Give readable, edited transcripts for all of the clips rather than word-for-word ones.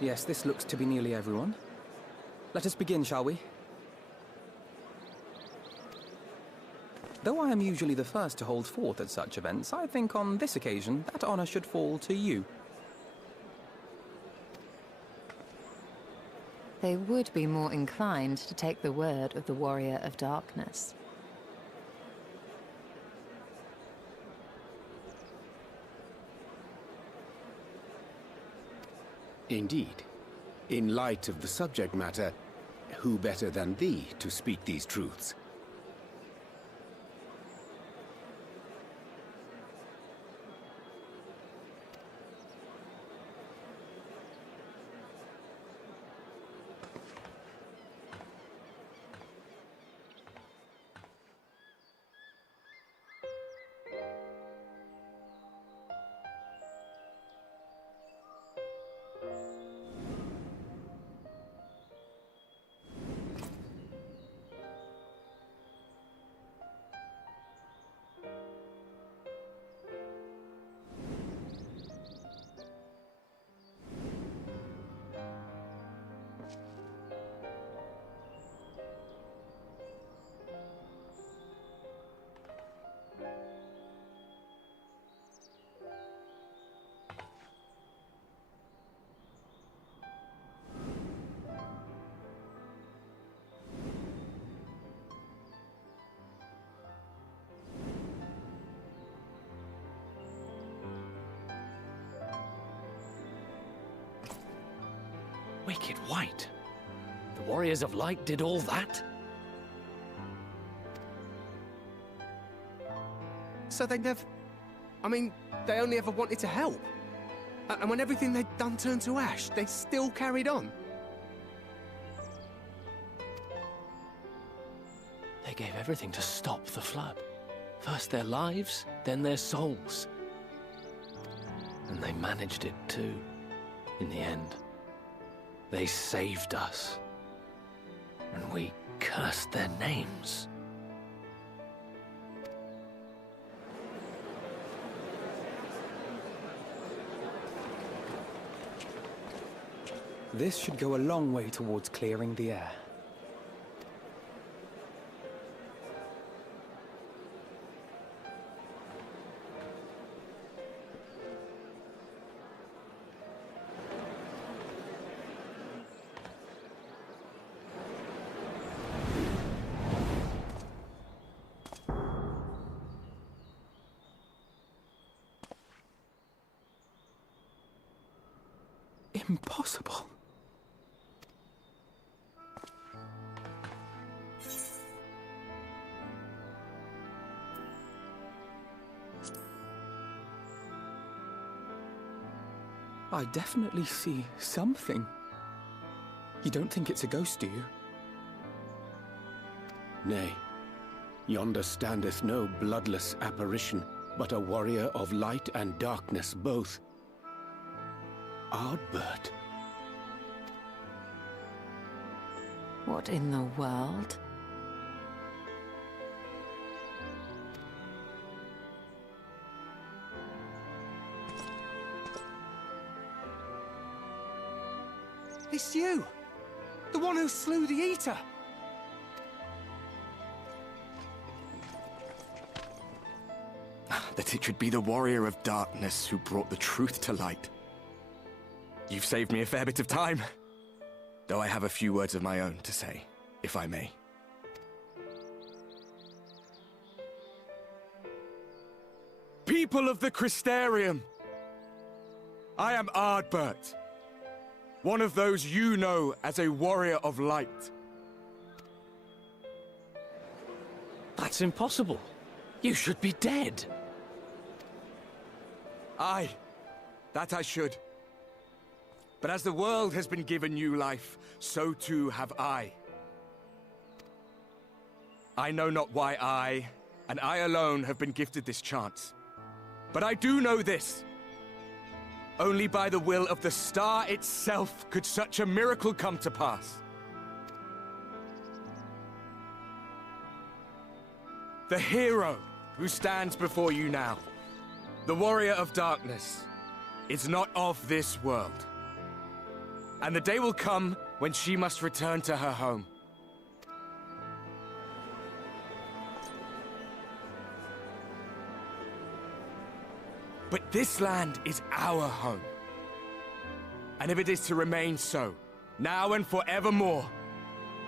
Yes, this looks to be nearly everyone. Let us begin, shall we? Though I am usually the first to hold forth at such events, I think on this occasion that honor should fall to you. They would be more inclined to take the word of the Warrior of Darkness. Indeed. In light of the subject matter, who better than thee to speak these truths? Wicked White? The Warriors of Light did all that? So they never... I mean, they only ever wanted to help. And when everything they'd done turned to ash, they still carried on. They gave everything to stop the flood. First their lives, then their souls. And they managed it too, in the end. They saved us. And we cursed their names. This should go a long way towards clearing the air. Impossible. I definitely see something. You don't think it's a ghost, do you? Nay, yonder standeth no bloodless apparition, but a warrior of light and darkness both. Ardbert. What in the world? It's you! The one who slew the Eater! That it should be the Warrior of Darkness who brought the truth to light. You've saved me a fair bit of time. Though I have a few words of my own to say, if I may. People of the Crystarium! I am Ardbert. One of those you know as a warrior of light. That's impossible. You should be dead. Aye, that I should. But as the world has been given new life, so too have I. I know not why I, and I alone, have been gifted this chance. But I do know this. Only by the will of the star itself could such a miracle come to pass. The hero who stands before you now, the warrior of darkness, is not of this world. And the day will come when she must return to her home. But this land is our home. And if it is to remain so, now and forevermore,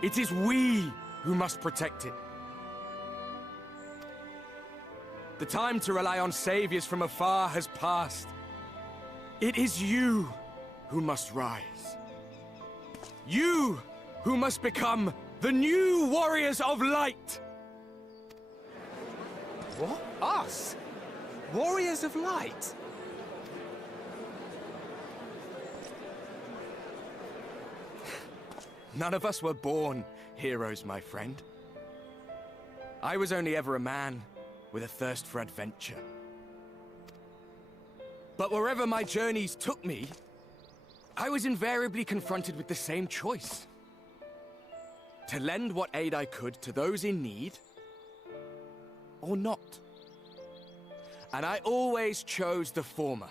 it is we who must protect it. The time to rely on saviors from afar has passed. It is you who must rise. You who must become the new warriors of light. What? Us? Warriors of Light? None of us were born heroes, my friend. I was only ever a man with a thirst for adventure. But wherever my journeys took me, I was invariably confronted with the same choice. To lend what aid I could to those in need, or not. And I always chose the former.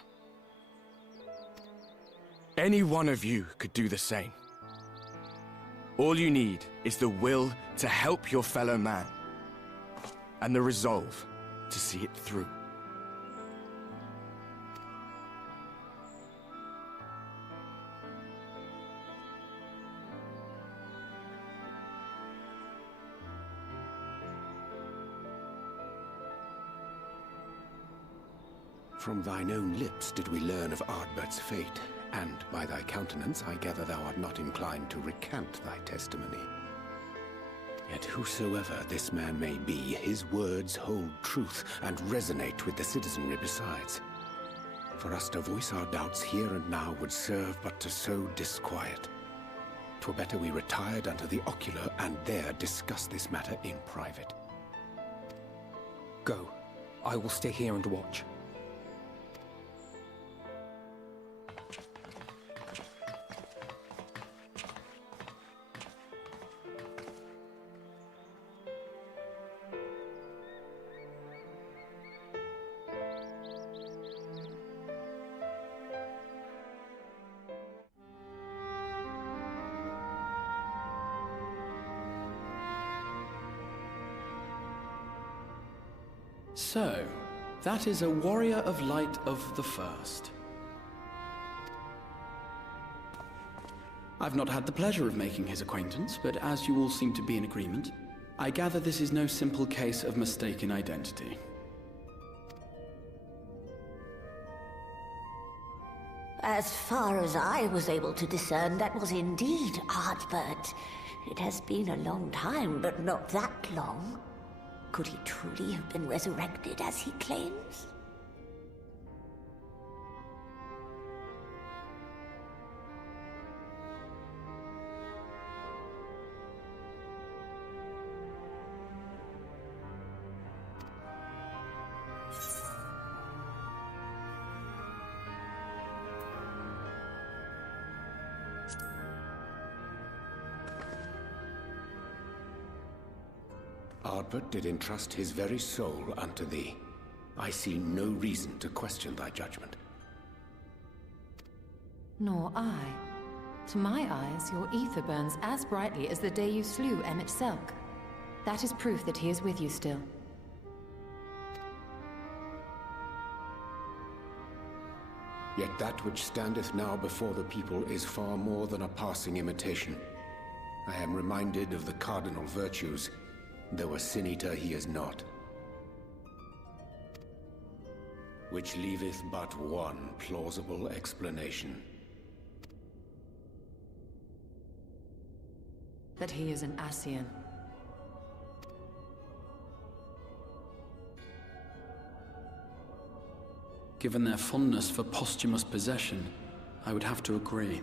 Any one of you could do the same. All you need is the will to help your fellow man, and the resolve to see it through. From thine own lips did we learn of Ardbert's fate, and by thy countenance I gather thou art not inclined to recant thy testimony. Yet whosoever this man may be, his words hold truth and resonate with the citizenry besides. For us to voice our doubts here and now would serve but to sow disquiet. 'Twere better we retired unto the ocular and there discuss this matter in private. Go. I will stay here and watch. So, that is a warrior of light of the first. I've not had the pleasure of making his acquaintance, but as you all seem to be in agreement, I gather this is no simple case of mistaken identity. As far as I was able to discern, that was indeed Ardbert. It has been a long time, but not that long. Could he truly have been resurrected as he claims? Ardbert did entrust his very soul unto thee. I see no reason to question thy judgment. Nor I. To my eyes, your ether burns as brightly as the day you slew Emmett Selk. That is proof that he is with you still. Yet that which standeth now before the people is far more than a passing imitation. I am reminded of the cardinal virtues, though a sin-eater he is not. Which leaveth but one plausible explanation. That he is an Ascian. Given their fondness for posthumous possession, I would have to agree.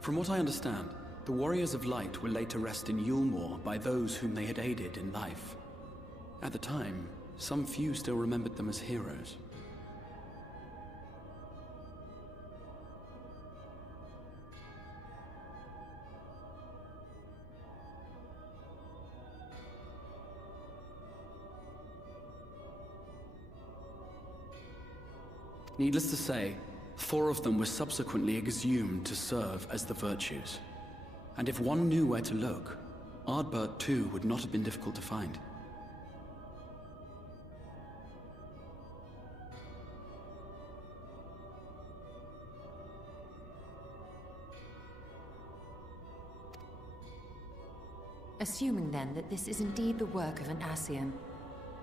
From what I understand, the Warriors of Light were laid to rest in Yulmore by those whom they had aided in life. At the time, some few still remembered them as heroes. Needless to say, 4 of them were subsequently exhumed to serve as the virtues. And if one knew where to look, Ardbert too would not have been difficult to find. Assuming then that this is indeed the work of an Ascian,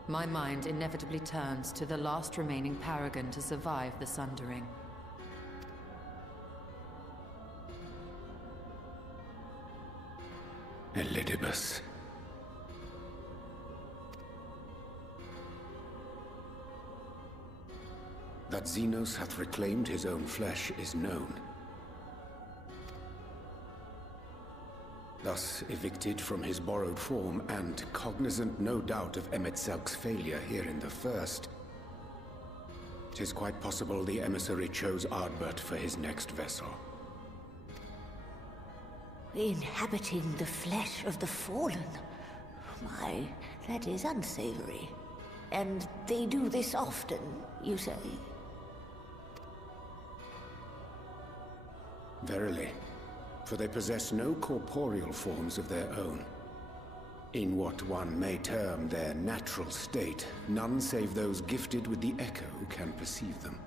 my mind inevitably turns to the last remaining paragon to survive the Sundering. Elidibus. That Xenos hath reclaimed his own flesh is known. Thus evicted from his borrowed form, and cognizant no doubt of Emet-Selk's failure here in the First, 'tis quite possible the emissary chose Ardbert for his next vessel. Inhabiting the flesh of the fallen? My, that is unsavory. And they do this often, you say? Verily, for they possess no corporeal forms of their own. In what one may term their natural state, none save those gifted with the echo can perceive them.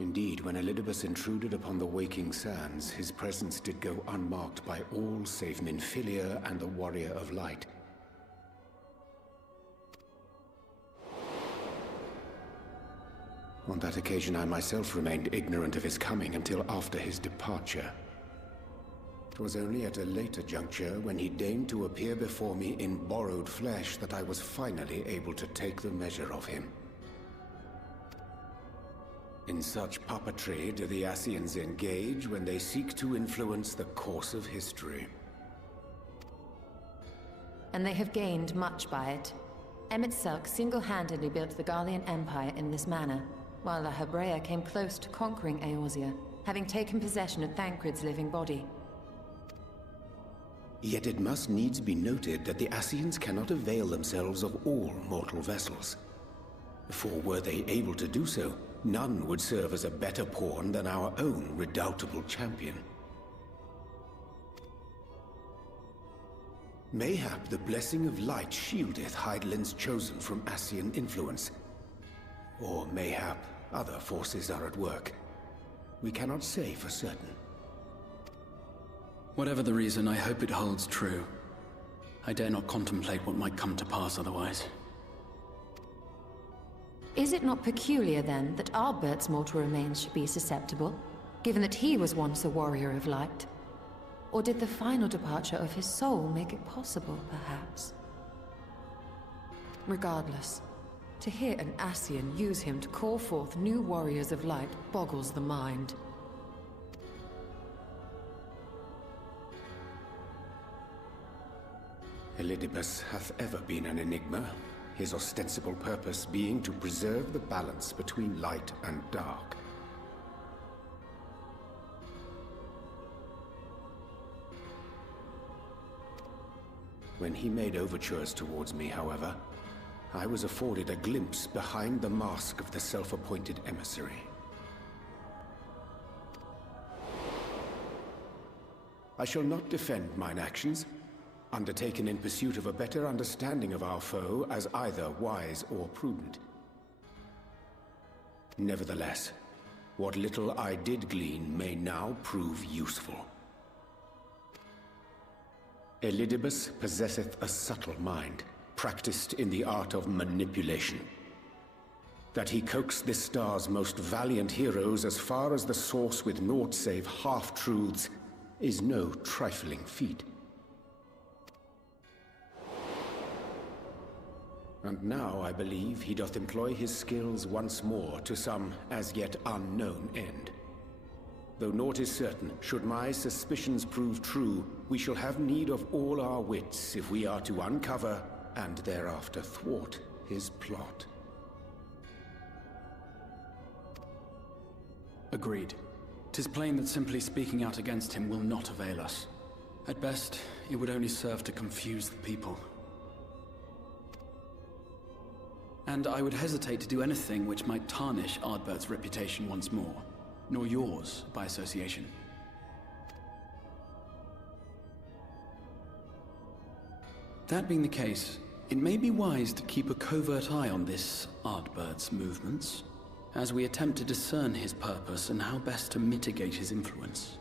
Indeed, when Elidibus intruded upon the waking sands, his presence did go unmarked by all save Minfilia and the Warrior of Light. On that occasion, I myself remained ignorant of his coming until after his departure. It was only at a later juncture, when he deigned to appear before me in borrowed flesh, that I was finally able to take the measure of him. In such puppetry do the Ascians engage when they seek to influence the course of history. And they have gained much by it. Emet-Selk single-handedly built the Garlean Empire in this manner, while La Hebrea came close to conquering Eorzea, having taken possession of Thancred's living body. Yet it must needs be noted that the Ascians cannot avail themselves of all mortal vessels. For were they able to do so, none would serve as a better pawn than our own redoubtable champion. Mayhap the blessing of light shieldeth Hydaelyn's chosen from Ascian influence. Or mayhap other forces are at work. We cannot say for certain. Whatever the reason, I hope it holds true. I dare not contemplate what might come to pass otherwise. Is it not peculiar, then, that Ardbert's mortal remains should be susceptible, given that he was once a warrior of light? Or did the final departure of his soul make it possible, perhaps? Regardless, to hear an Ascian use him to call forth new warriors of light boggles the mind. Elidibus hath ever been an enigma, his ostensible purpose being to preserve the balance between light and dark. When he made overtures towards me, however, I was afforded a glimpse behind the mask of the self-appointed emissary. I shall not defend mine actions, undertaken in pursuit of a better understanding of our foe, as either wise or prudent. Nevertheless, what little I did glean may now prove useful. Elidibus possesseth a subtle mind, practiced in the art of manipulation. That he coaxed this star's most valiant heroes as far as the source with naught save half-truths is no trifling feat. And now I believe he doth employ his skills once more to some as yet unknown end. Though naught is certain, should my suspicions prove true, we shall have need of all our wits if we are to uncover and thereafter thwart his plot. Agreed. 'Tis plain that simply speaking out against him will not avail us. At best, it would only serve to confuse the people. And I would hesitate to do anything which might tarnish Ardbert's reputation once more, nor yours by association. That being the case, it may be wise to keep a covert eye on this Ardbert's movements, as we attempt to discern his purpose and how best to mitigate his influence.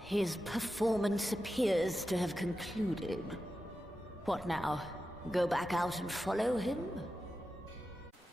His performance appears to have concluded. What now? Go back out and follow him?